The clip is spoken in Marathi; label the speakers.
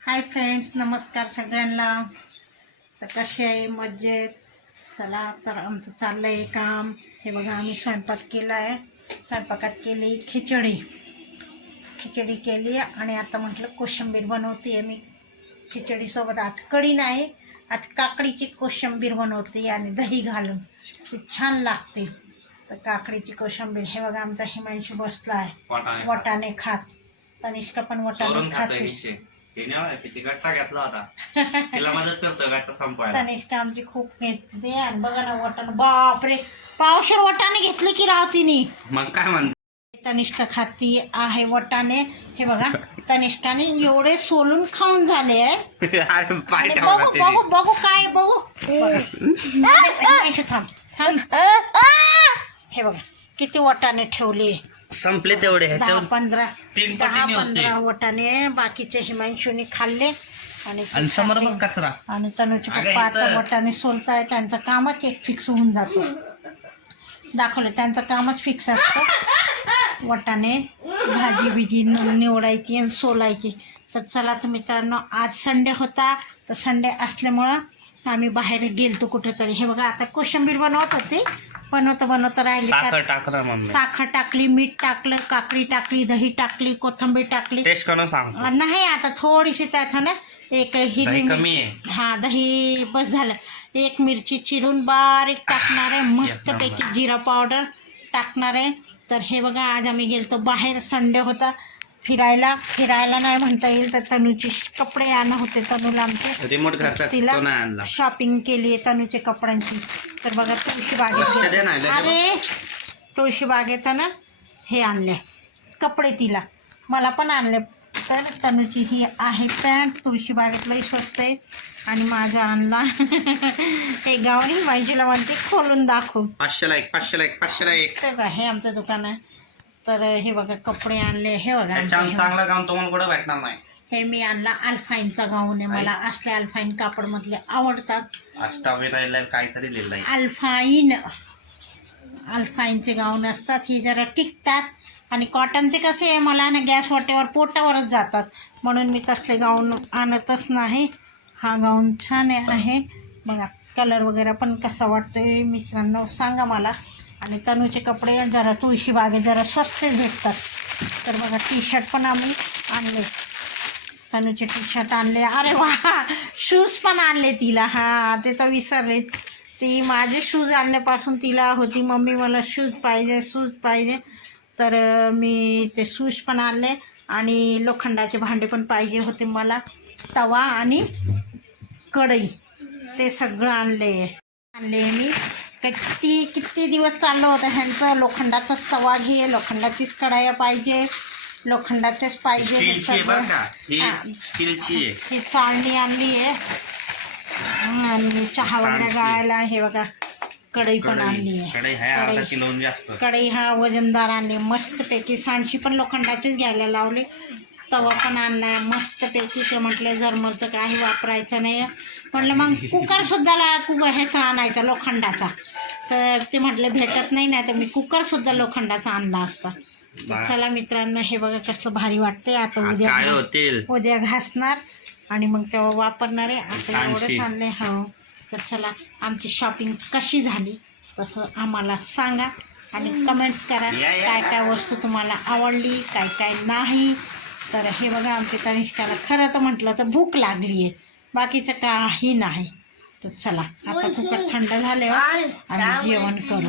Speaker 1: हाय फ्रेंड्स नमस्कार सगळ्यांना. तर कसे आहे? मजेत? चला तर आमचं चाललं आहे काम. हे बघा आम्ही स्वयंपाक केला आहे स्वयंपाकात केली खिचडी. खिचडी केली आणि आता म्हटलं कोशिंबीर बनवते आहे मी. खिचडीसोबत आज कढी नाही आज काकडीची कोशिंबीर बनवते आणि दही घालून. ती छान लागते. तर काकडीची कोशिंबीर हे बघा आमचा हिमांशी बसला आहे
Speaker 2: वटाणे
Speaker 1: खात. तनिष्का पण
Speaker 2: खातोय
Speaker 1: खाते.
Speaker 2: विषय नाही किती गट्टा घेतला होता. तिला मदत करतोय गट्टा संपवायला.
Speaker 1: तनिष्का आमची खूप घेतली आणि बघा ना वटाणे. बापरे. पावशर वटाणे घेतले की राव तिने?
Speaker 2: मग काय म्हणतो?
Speaker 1: तनिष्का खाती आहे वटाणे. हे बघा तनिष्काने एवढे सोलून खाऊन झाले आहे
Speaker 2: अरे पाय
Speaker 1: आणि
Speaker 2: ठेवला
Speaker 1: बघू
Speaker 2: तिने.
Speaker 1: बघू बघू काय बघू. थांब थांब. हे बघा किती वटाणे ठेवले.
Speaker 2: संपले तेवढे
Speaker 1: दहा
Speaker 2: ह्याच्यावर
Speaker 1: पंधरा
Speaker 2: तीन
Speaker 1: दहा
Speaker 2: पटीने होते.
Speaker 1: पंधरा वटाणे बाकीचे हिमांशूने खाल्ले. आणि ते
Speaker 2: आणि समोर. बघ कचरा.
Speaker 1: आणि तनुचे
Speaker 2: अगं
Speaker 1: पप्पा आता
Speaker 2: इथं-
Speaker 1: वटाने सोलताय त्यांचं कामच एक फिक्स होऊन जातो. दाखवलं त्यांचं कामच फिक्स असतं. वटाणे भाजी बिजी न- निवडायची आणि सोलायची. तर चला तर मित्रांनो आज संडे होता. तर संडे असल्यामुळं आम्ही बाहेर गेलतो कुठेतरी. हे बघा आता कोशिंबीर बनवत होते. बनवता बनवता राहिली.
Speaker 2: साखर
Speaker 1: त्यात
Speaker 2: टाकणार म्हणलं.
Speaker 1: साखर टाकली मीठ टाकलं काकडी टाकली दही टाकली कोथिंबीर टाकली.
Speaker 2: टेस्ट करून सांगतो.
Speaker 1: नाही आता थोडीशी त्यात ना एक हिरवी
Speaker 2: दही
Speaker 1: मिरची-
Speaker 2: कमी आहे.
Speaker 1: हा दही बस झालं. एक मिरची चिरून बारीक टाकणार आहे. मस्तपैकी. जिरा पावडर टाकणार आहे. तर हे बघा आज आम्ही गेलतो बाहेर. संडे होता. फिरायला फिरायला नाही म्हणता येईल तर तनूचे कपडे आणा होते तनूला आमचे.
Speaker 2: रिमोट घरचा
Speaker 1: तिला
Speaker 2: तो नाही आणला.
Speaker 1: शॉपिंग केली आहे तनूचे कपड्यांची. तर बघा तुळशी
Speaker 2: लक्ष दे ना,
Speaker 1: बागेत
Speaker 2: लक्ष-
Speaker 1: अरे तुळशी बागेत ना हे आणले. कपडे तिला. मला पण आणले. तर तनूची ही आहे पॅन्ट. तुळशी बागेतलाही स्वस्त आहे. आणि माझा आणला. हे गावणी बाईजीला म्हणते खोलून दाखव.
Speaker 2: पाचशेला एक पाचशेला एक पाचशेला एक.
Speaker 1: तर हे आमचं दुकान आहे. तर हे बघा कपडे आणले हे बघा
Speaker 2: चांगलं काम तुम्हाला कुठं भेटणार नाही.
Speaker 1: हे मी आणला अल्फाईनचा गाऊन आहे मला असले अल्फाईन कापडमधले आवडतात.
Speaker 2: अष्टावे राहिला काहीतरी लिहिलं आहे
Speaker 1: अल्फाईन. अल्फाईनचे गाऊन असतात ही जरा टिकतात. आणि कॉटनचे कसे आहे मला ना गॅस वाटेवर पोटावरच जातात. म्हणून मी तसले गाऊन आणतच नाही. हा गाऊन छान आहे. आहे. बघा कलर वगैरे पण कसा वाटतोय मित्रांनो सांगा मला. आणि तनूचे कपडे जरा तुळशी बागेत जरा स्वस्त भेटतात. तर बघा टी शर्ट पण आम्ही आणले. तनूचे टी शर्ट आणले. अरे वा शूज पण आणले तिला. हा ते तर विसरले. ती माझे शूज आणल्यापासून तिला होती मम्मी मला शूज पाहिजे शूज पाहिजे. तर मी ते शूज पण आणले आणि लोखंडाचे भांडे पण पाहिजे होते मला. तवा आणि कढई. ते सगळं आणले. आणले मी. किती किती दिवस चाललं होतं ह्यांचं? लोखंडाचाच तवा घे लोखंडाचीच कढाया पाहिजे लोखंडाचेच पाहिजे हे सगळं.
Speaker 2: ही
Speaker 1: चाळणी आणली आहे. आणि चहा वगैरे. गाळायला हे बघा. कढई पण आणली आहे.
Speaker 2: कढई
Speaker 1: हा वजनदार आणली मस्तपैकी सांडशी पण लोखंडाचीच घ्यायला लावली. तवा पण आणलाय मस्तपैकी ते म्हटलं जर्मलचं काही वापरायचं नाही. म्हटलं मग कुकरसुद्धा ला कुकर ह्याचा आणायचा लोखंडाचा. तर ते म्हटलं भेटत नाही ना. तर मी कुकरसुद्धा लोखंडाचा आणला असता. चला मित्रांनो हे बघा कसलं भारी वाटतंय. आता उद्या उद्या घासणार आणि मग तेव्हा वापरणार आहे. आता
Speaker 2: छानशी.
Speaker 1: एवढंच आणले हो. तर चला आमची शॉपिंग कशी झाली तसं आम्हाला सांगा आणि कमेंट्स करा. काय काय वस्तू तुम्हाला आवडली काय काय नाही. तर हे बघा आमच्या तनिष्काला खरं तर म्हटलं तर भूक लागली आहे बाकीचं काही नाही. तर चला आता कुकर थंड झाल्यावर आम्ही जेवण करू.